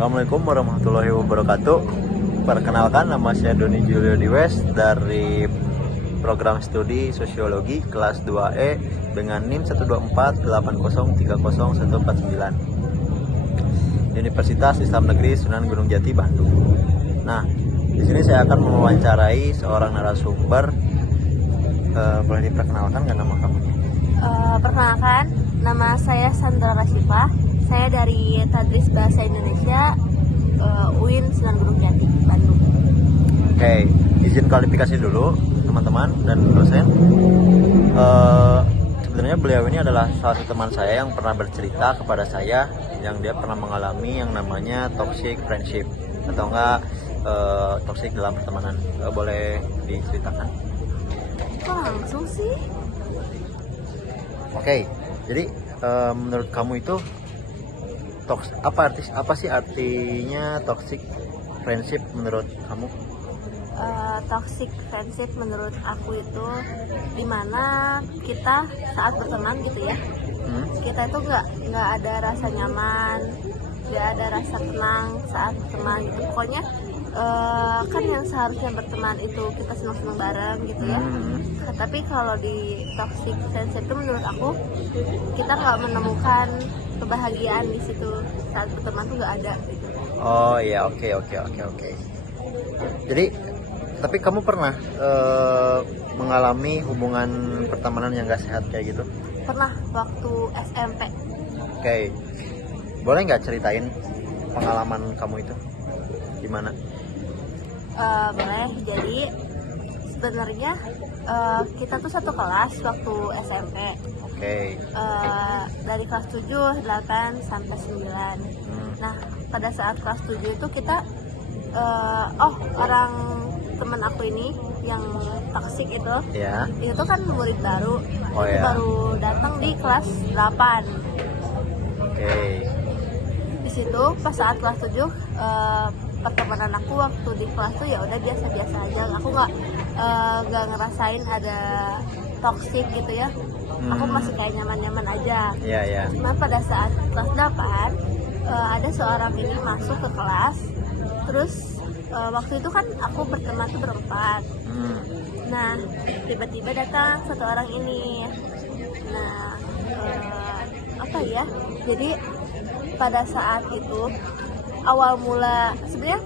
Assalamualaikum warahmatullahi wabarakatuh. Perkenalkan, nama saya Doni Julio Diwes dari program studi Sosiologi kelas 2E dengan NIM 12480301449 Universitas Islam Negeri Sunan Gunung Jati, Bandung. Nah, di sini saya akan mewawancarai seorang narasumber. Boleh diperkenalkan nggak nama kamu? Perkenalkan, nama saya Sandra Rasifah. Saya dari Tadris Bahasa Indonesia UIN Sunan Gunung Jati, Bandung. Oke, izin klarifikasi dulu teman-teman dan dosen. Sebenarnya beliau ini adalah salah satu teman saya yang pernah bercerita kepada saya yang dia pernah mengalami yang namanya toxic friendship atau enggak toxic dalam pertemanan. Boleh diceritakan? Kok langsung sih? Oke, jadi menurut kamu itu apa sih artinya toxic friendship menurut kamu? Toxic friendship menurut aku itu dimana kita saat berteman gitu ya, kita itu nggak ada rasa nyaman, nggak ada rasa tenang saat berteman gitu. Pokoknya kan yang seharusnya berteman itu kita senang-senang bareng gitu ya. Tapi kalau di toxic friendship itu menurut aku kita nggak menemukan kebahagiaan di situ saat berteman tuh nggak ada gitu. Oh iya, oke. Jadi tapi kamu pernah mengalami hubungan pertemanan yang gak sehat kayak gitu? Pernah waktu SMP. Oke, boleh nggak ceritain pengalaman kamu itu gimana? Boleh. Jadi sebenarnya kita tuh satu kelas waktu SMP. Oke. Dari kelas 7, 8 sampai 9. Nah, pada saat kelas 7 itu kita orang teman aku ini yang toksik itu, Ya. itu kan murid baru. Oh, itu ya. baru datang di kelas 8. Oke. Di situ pas saat kelas 7 pertemanan aku waktu di kelas tuh ya udah biasa-biasa aja. Aku nggak ngerasain ada toksik gitu ya. Aku masih kayak nyaman-nyaman aja. Iya. Cuma pada saat kelas 8 ada seorang ini masuk ke kelas. Terus waktu itu kan aku berteman tuh berempat. Nah, tiba-tiba datang satu orang ini. Nah, apa ya? Jadi pada saat itu awal mula sebenarnya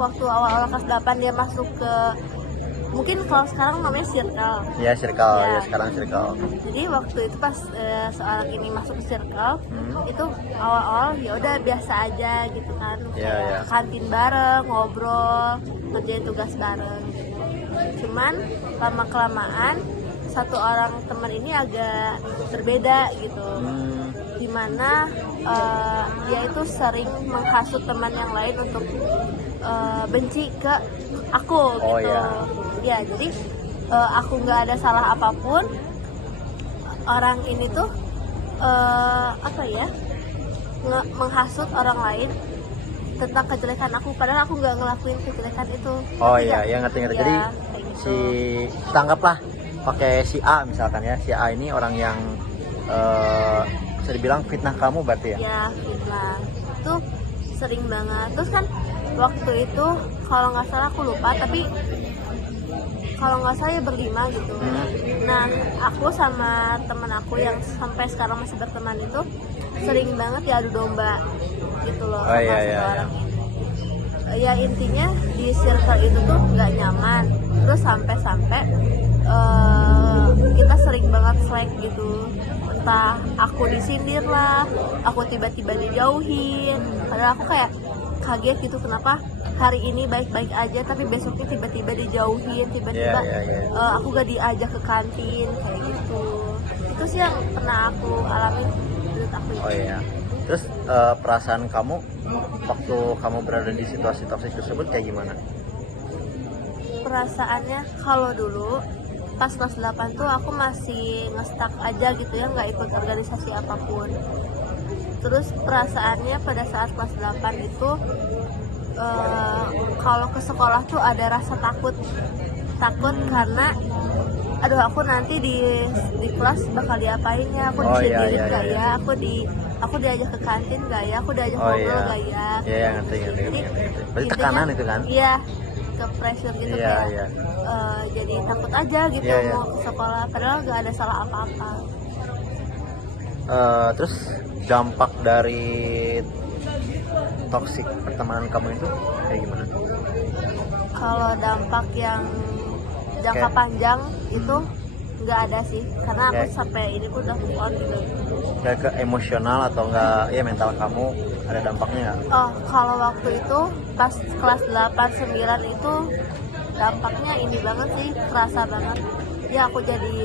waktu awal-awal kelas 8 dia masuk ke, mungkin kalau sekarang namanya circle. Ya, circle. Ya. Ya, sekarang circle. Jadi waktu itu pas seorang ini masuk ke circle, itu awal-awal ya udah biasa aja gitu kan. Ya, ya. Kantin bareng, ngobrol, ngerjain tugas bareng. Cuman lama-kelamaan satu orang teman ini agak berbeda gitu. Dimana dia itu sering menghasut teman yang lain untuk benci ke aku gitu. Oh, ya. Ya, jadi aku nggak ada salah apapun. Orang ini tuh menghasut orang lain tentang kejelekan aku, padahal aku nggak ngelakuin kejelekan itu. Oh iya, ya ngerti. Ya, Jadi kayak gitu. si tanggaplah pakai si A misalkan ya. Si A ini orang yang bisa dibilang fitnah kamu berarti ya? Ya, fitnah. Itu sering banget. Terus kan waktu itu kalau nggak salah aku lupa, tapi kalau nggak salah ya berlima gitu. Nah, aku sama temen aku yang sampai sekarang masih berteman itu sering banget ya adu domba gitu loh. Oh, sama iya. satu orang ini. Ya intinya di circle itu tuh nggak nyaman. Terus sampai kita sering banget slack gitu. Entah aku disindir lah, aku tiba-tiba dijauhin. Padahal aku kayak kaget gitu, kenapa hari ini baik-baik aja tapi besoknya tiba-tiba dijauhin, tiba-tiba aku gak diajak ke kantin kayak gitu. Itu sih yang pernah aku alami menurut aku. Oh iya. Terus perasaan kamu waktu kamu berada di situasi toksik tersebut kayak gimana? Perasaannya kalau dulu pas kelas 8 tuh aku masih nge-stuck aja gitu ya, nggak ikut organisasi apapun. Terus perasaannya pada saat kelas 8 itu kalau ke sekolah tuh ada rasa takut karena aduh aku nanti di kelas bakal diapain ya, aku Oh, iya, disindirin iya, gak iya. ya, aku diajak ke kantin gak ya, aku diajak Oh ngobrol iya. gak ya. Iya, ngerti. Jadi Berarti intinya, tekanan itu kan? iya, ke pressure gitu, Iya, kayak iya. jadi takut aja gitu Iya, iya. mau ke sekolah padahal gak ada salah apa-apa. Terus dampak dari toxic pertemanan kamu itu kayak gimana? Kalau dampak yang jangka Kayak- panjang itu nggak ada sih, karena aku Kayak- sampai ini pun udah move on gitu. Kayak ke emosional atau enggak ya mental kamu ada dampaknya nggak? Oh, kalau waktu itu pas kelas 8 9 itu dampaknya ini banget sih, kerasa banget. Ya aku jadi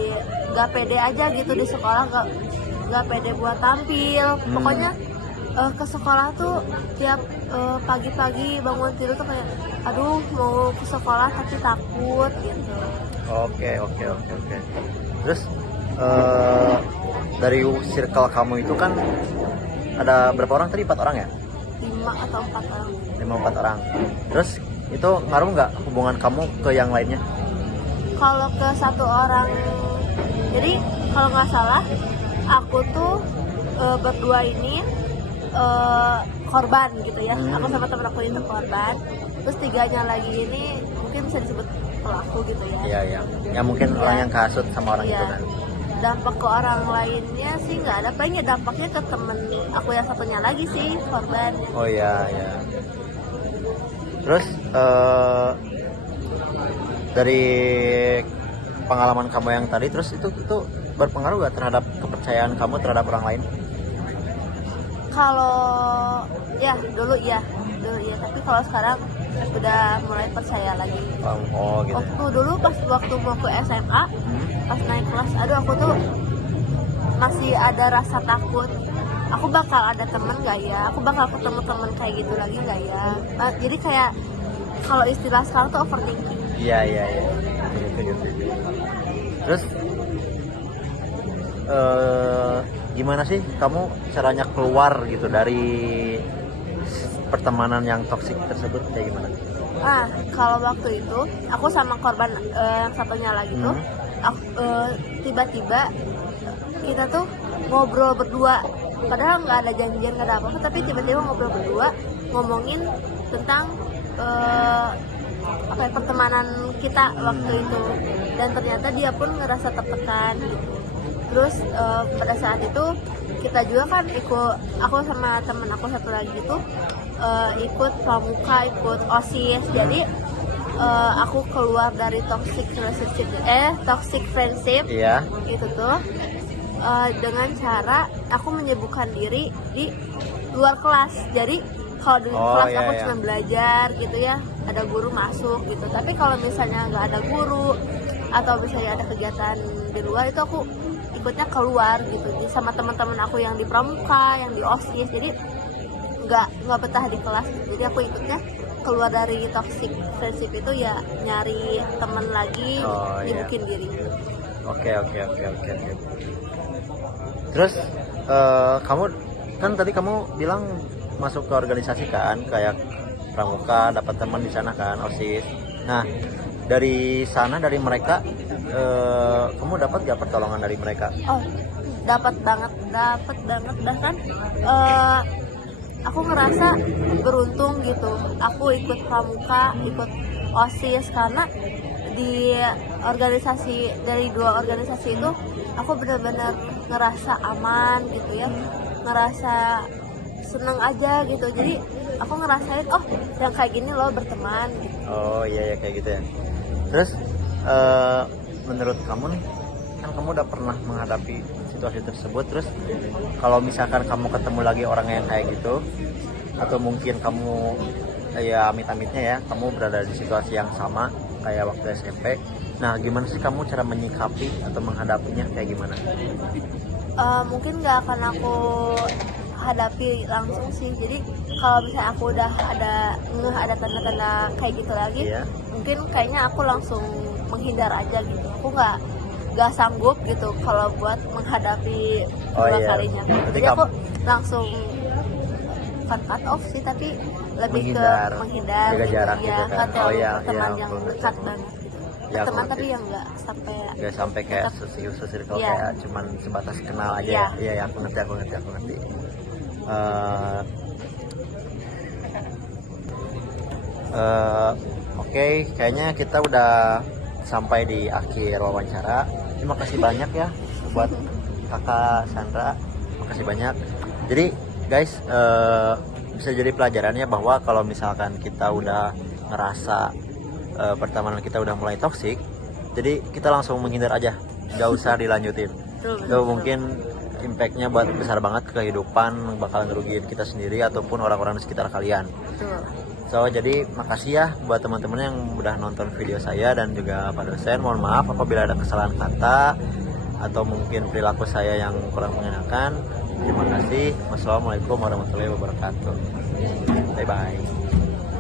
nggak pede aja gitu di sekolah, nggak pede buat tampil. Pokoknya ke sekolah tuh tiap pagi-pagi bangun tidur tuh kayak aduh mau ke sekolah tapi takut gitu. Oke. Terus dari circle kamu itu kan ada berapa orang tadi? 4 orang ya? 5 atau 4 orang. 4 orang. Terus itu ngaruh nggak hubungan kamu ke yang lainnya? Kalau ke satu orang, jadi kalau nggak salah aku tuh berdua ini korban gitu ya. Aku sama temen aku itu korban, terus 3-nya lagi ini mungkin bisa disebut pelaku gitu ya. Iya. Ya mungkin Iya. orang yang kasut sama orang Iya. itu kan. Dampak ke orang lainnya sih nggak ada, paling ya dampaknya ke temen aku yang satunya lagi sih korban. Oh iya. Terus dari pengalaman kamu yang tadi, terus itu berpengaruh gak terhadap kepercayaan kamu terhadap orang lain? Kalau ya dulu ya, tapi kalau sekarang udah mulai percaya lagi. Oh gitu. Waktu dulu waktu mau ke SMA, pas naik kelas, aduh aku tuh masih ada rasa takut. Aku bakal ada temen gak ya? Aku bakal ketemu temen kayak gitu lagi gak ya? Jadi kayak kalau istilah sekarang tuh overthinking. Iya. Gitu. Terus gimana sih kamu caranya keluar gitu dari pertemanan yang toksik tersebut, kayak gimana? Kalau waktu itu aku sama korban yang satunya lagi tuh, tiba-tiba kita tuh ngobrol berdua, padahal nggak ada janjian, nggak ada apa-apa, tapi tiba-tiba ngobrol berdua ngomongin tentang pertemanan kita waktu itu, dan ternyata dia pun ngerasa tertekan gitu. Terus pada saat itu kita juga kan aku sama temen aku satu lagi itu ikut pramuka, ikut OSIS. Jadi aku keluar dari toxic friendship. Iya. Itu tuh dengan cara aku menyibukkan diri di luar kelas. Jadi kalau di kelas aku cuma belajar gitu ya, ada guru masuk gitu. Tapi kalau misalnya nggak ada guru atau misalnya ada kegiatan di luar, itu aku ikutnya keluar gitu sama teman-teman aku yang di pramuka, yang di OSIS. Jadi nggak betah di kelas. Jadi aku ikutnya keluar dari toxic friendship itu ya, nyari teman lagi, nyibukin diri. Oke. Terus kamu kan tadi kamu bilang masuk ke organisasi kan, kayak pramuka, dapat teman di sana kan, OSIS. Nah, dari sana, dari mereka kamu dapat gak pertolongan dari mereka? Oh, dapat banget bahkan aku ngerasa beruntung gitu. Aku ikut pramuka, ikut OSIS, karena di organisasi, dari 2 organisasi itu aku benar-benar ngerasa aman gitu ya, ngerasa seneng aja gitu. Jadi aku ngerasain yang kayak gini loh berteman gitu. Oh iya kayak gitu ya. Terus menurut kamu nih, kan kamu udah pernah menghadapi situasi tersebut, terus kalau misalkan kamu ketemu lagi orang yang kayak gitu, atau mungkin kamu ya amit-amitnya ya kamu berada di situasi yang sama kayak waktu SMP, nah gimana sih kamu cara menyikapi atau menghadapinya, kayak gimana? Mungkin nggak akan aku hadapi langsung sih. Jadi kalau misalnya aku udah ada tanda-tanda kayak gitu lagi, mungkin kayaknya aku langsung menghindar aja gitu. Aku nggak sanggup gitu kalau buat menghadapi dua kalinya. Jadi aku langsung cut off sih, tapi lebih menghindar, jaga jarak ya, gitu kan. teman yang dekat banget gitu. Ya, aku teman ngerti. tapi yang nggak sampai kayak tetap- sesirkel Iya. kayak cuman sebatas kenal aja. Iya. Iya, ya, aku ngerti. Eh, Oke, kayaknya kita udah sampai di akhir wawancara. Terima kasih banyak ya buat kakak Sandra, makasih banyak. Jadi guys, bisa jadi pelajarannya bahwa kalau misalkan kita udah ngerasa pertemanan kita udah mulai toksik, jadi kita langsung menghindar aja, nggak usah dilanjutin. Itu mungkin impactnya buat besar banget ke kehidupan, bakalan ngerugiin kita sendiri ataupun orang-orang di sekitar kalian. Betul. So, jadi makasih ya buat teman-teman yang udah nonton video saya dan juga Pak dosen. Mohon maaf apabila ada kesalahan kata atau mungkin perilaku saya yang kurang mengenakan. Terima kasih. Wassalamualaikum warahmatullahi wabarakatuh. Bye bye.